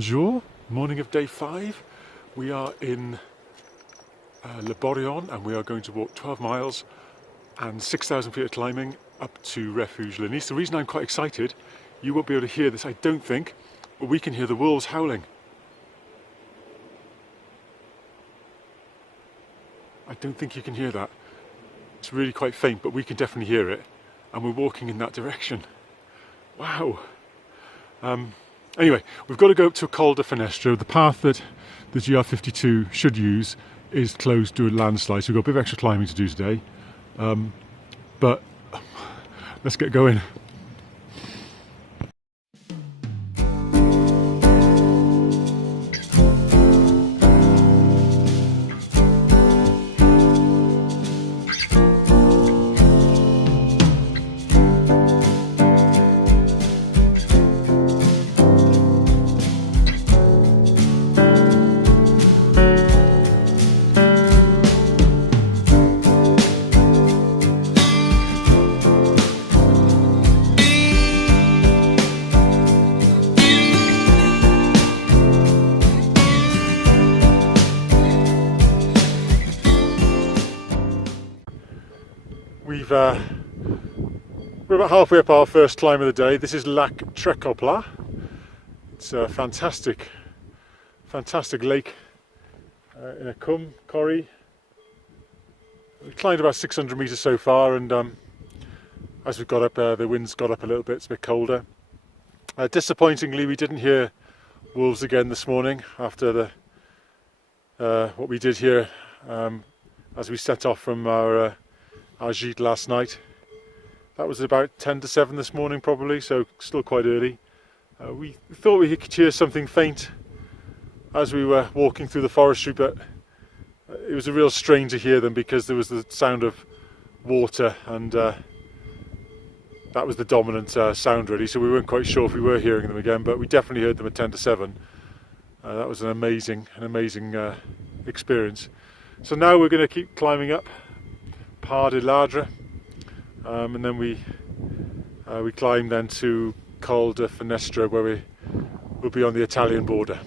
Bonjour, morning of day 5. We are in Le Boreon and we are going to walk 12 miles and 6,000 feet of climbing up to Refuge Le Nice. The reason I'm quite excited, you won't be able to hear this, I don't think, but we can hear the wolves howling. I don't think you can hear that. It's really quite faint, but we can definitely hear it, and we're walking in that direction. Wow. Anyway, we've got to go up to Col Fenestre. The path that the GR52 should use is closed due to a landslide, so we've got a bit of extra climbing to do today. But let's get going. We're about halfway up our first climb of the day. This is Lake Geneva. It's a fantastic lake in a corrie. We've climbed about 600 metres so far, and as we got up, the winds got up a little bit. It's a bit colder. Disappointingly, we didn't hear wolves again this morning after what we did here as we set off from our gîte last night. That was about 10 to 7 this morning probably, so still quite early. We thought we could hear something faint as we were walking through the forestry, but it was a real strain to hear them because there was the sound of water, and that was the dominant sound really, so we weren't quite sure if we were hearing them again, but we definitely heard them at 10 to 7. That was an amazing experience. So now we're going to keep climbing up Pas de Ladre, and then we climb then to Col Fenestre, where we will be on the Italian border.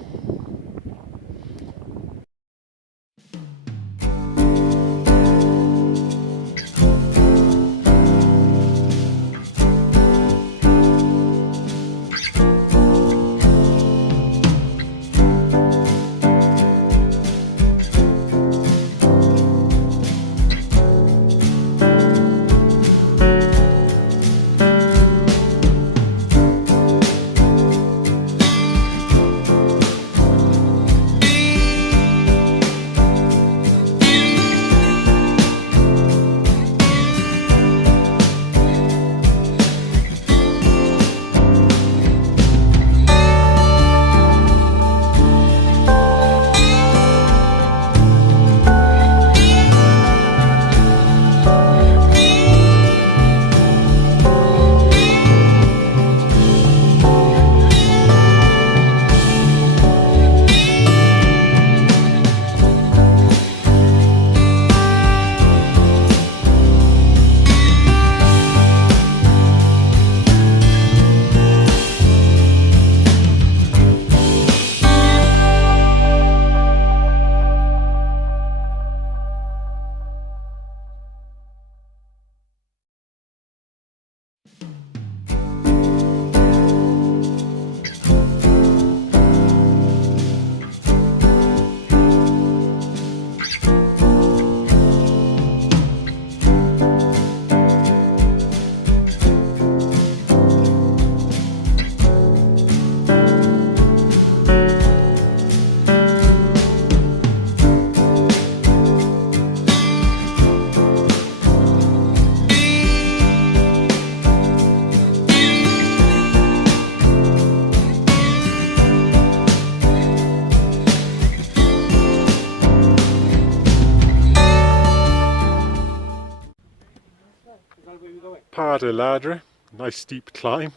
Pas de Ladre, nice steep climb.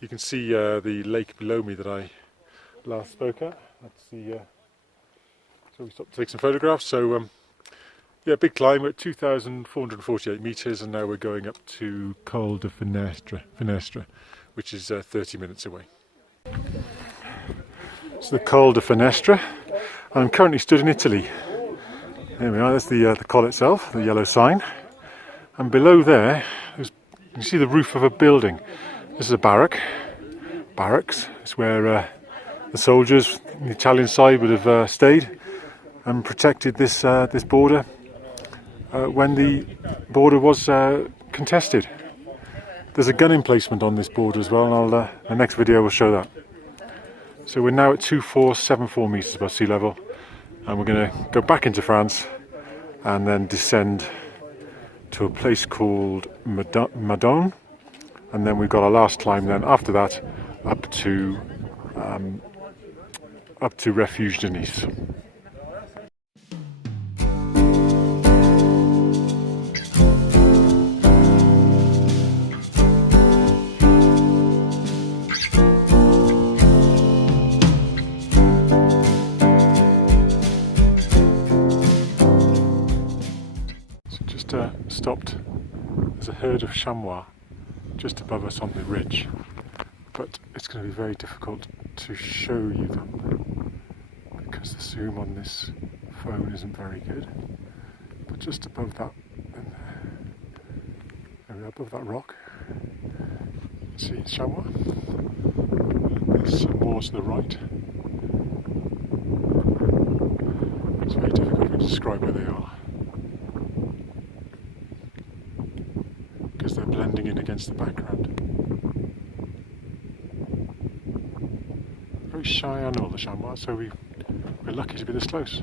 You can see the lake below me that I last spoke at. That's the so we stopped to take some photographs. So yeah, big climb. We're at 2,448 metres, and now we're going up to Col Fenestre, which is 30 minutes away. It's the Col Fenestre. I'm currently stood in Italy. There we are, that's the col itself, the yellow sign. And below there, you can see the roof of a building. This is a barracks. It's where the soldiers on the Italian side would have stayed and protected this border when the border was contested. There's a gun emplacement on this border as well, and the next video will show that. So we're now at 2474 metres above sea level, and we're going to go back into France and then descend to a place called Madone, and then we've got our last climb then after that up to Refuge de Nice. Stopped. There's a herd of chamois just above us on the ridge, but it's going to be very difficult to show you them because the zoom on this phone isn't very good. But just above that, above that rock, see chamois. There's some more to the right. It's very difficult to describe where they are, because they're blending in against the background. Very shy animal, the chamois, so we're lucky to be this close.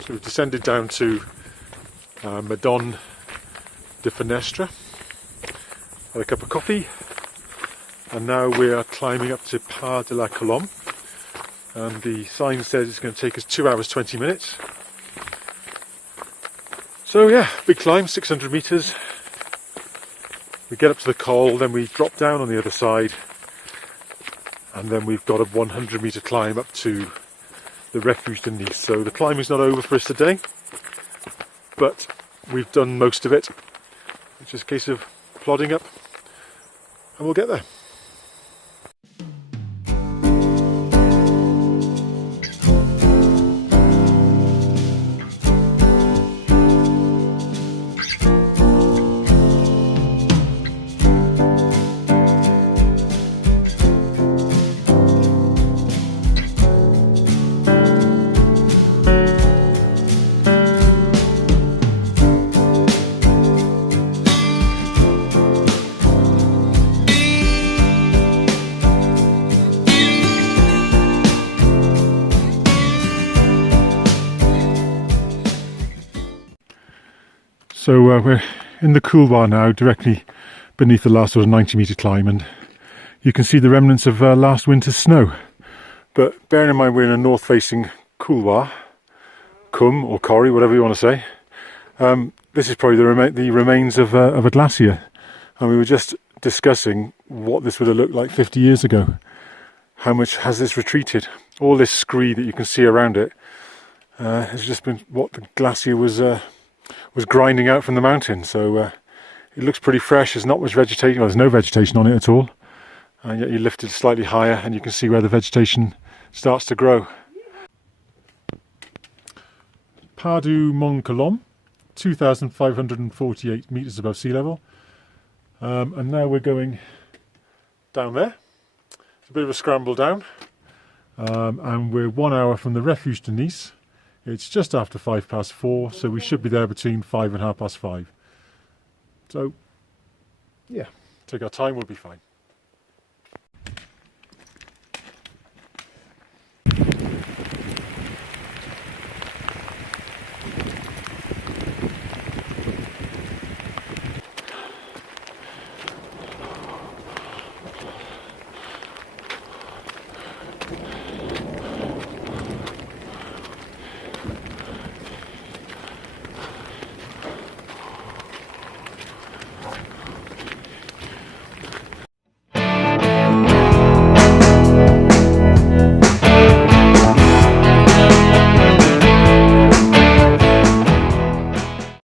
So we've descended down to Madone de Fenestre, had a cup of coffee, and now we are climbing up to Pas de la Colombe, and the sign says it's going to take us 2 hours 20 minutes. So yeah, big climb, 600 metres. We get up to the col, then we drop down on the other side, and then we've got a 100 metre climb up to the Refuge de Nice. So the climbing's not over for us today, but we've done most of it. It's just a case of plodding up and we'll get there. So we're in the couloir now, directly beneath the last sort of 90 metre climb, and you can see the remnants of last winter's snow. But bearing in mind we're in a north-facing couloir, cum or corrie, whatever you want to say, this is probably the remains of a glacier, and we were just discussing what this would have looked like 50 years ago. How much has this retreated? All this scree that you can see around it has just been what the glacier was grinding out from the mountain. So it looks pretty fresh. There's not much vegetation, well, there's no vegetation on it at all, and yet you lift it slightly higher and you can see where the vegetation starts to grow. Pas du Mont Colombe, 2,548 metres above sea level, and now we're going down there. It's a bit of a scramble down, and we're 1 hour from the Refuge de Nice. It's just after 4:05, so we should be there between 5 and 5:30. So, yeah, take our time, we'll be fine.